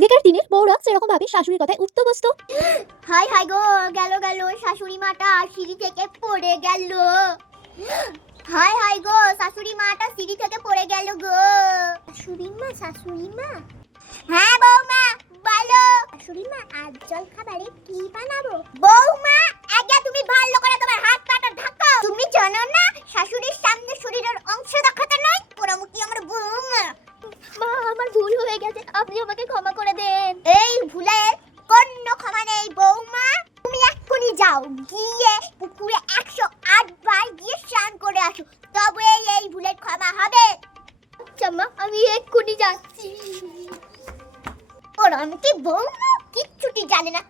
আগেকার দিনের বউরা যেরকম ভাবে শাশুড়ির কথায় উঠতে বসতো। হাই হাই গো, গেল গেল শাশুড়ি মাটা সিঁড়ি থেকে পড়ে গেল। হাই হাই গো, শাশুড়ি মাটা সিঁড়ি থেকে পড়ে গেল গো। শাশুড়ি মা। হ্যাঁ বৌমা বলো। শাশুড়ি মা আজ জল খাবারে কি বানাবো? বৌমা আগে তুমি ভালো করে তোমার হাত পাটা ঢাকো। তুমি জানো না শাশুড়ির সামনে শরীরের অংশ দেখাতে নয়, পোড়ামুখী আমার বৌমা। মা, আমার ভুল হয়ে গেছে, আপনি আমাকে ক্ষমা করে দেন। এই ভুলের কোনো ক্ষমা নেই বৌমা। তুমি এক্ষুনি যাও, গিয়ে পুকুরে 108 বার গিয়ে স্নান করে আসো, তবে এই ভুলের ক্ষমা হবে। আচ্ছা মা, আমি এক্ষুনি যাচ্ছি। ওর কি বৌমা কিচ্ছুটি জানে না।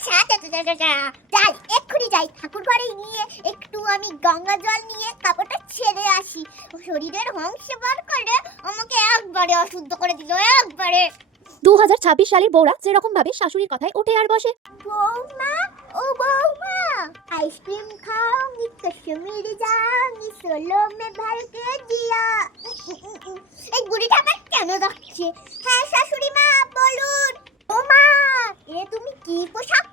যাই এক্ষুনি যাই, ঠাকুর ঘরে নিয়ে একটু আমি গঙ্গা জল নিয়ে কাপড়টা ছেড়ে আসি। শরীরের অংশ বার করে আমাকে একবারে অশুদ্ধ করে দিল, একবারে। 2026 সালের বউরা যেরকম ভাবে শাশুড়ির কথায় ওঠে আর বসে। বৌমা ও বৌমা, आइसक्रीम खाऊंगी कश्मीर जाऊंगी सोलो में भर के दिया। এই বুড়িটা আবার কেন ডাকছে? হ্যাঁ শাশুড়ি মা বলুন। বৌমা এ তুমি কি পোশাক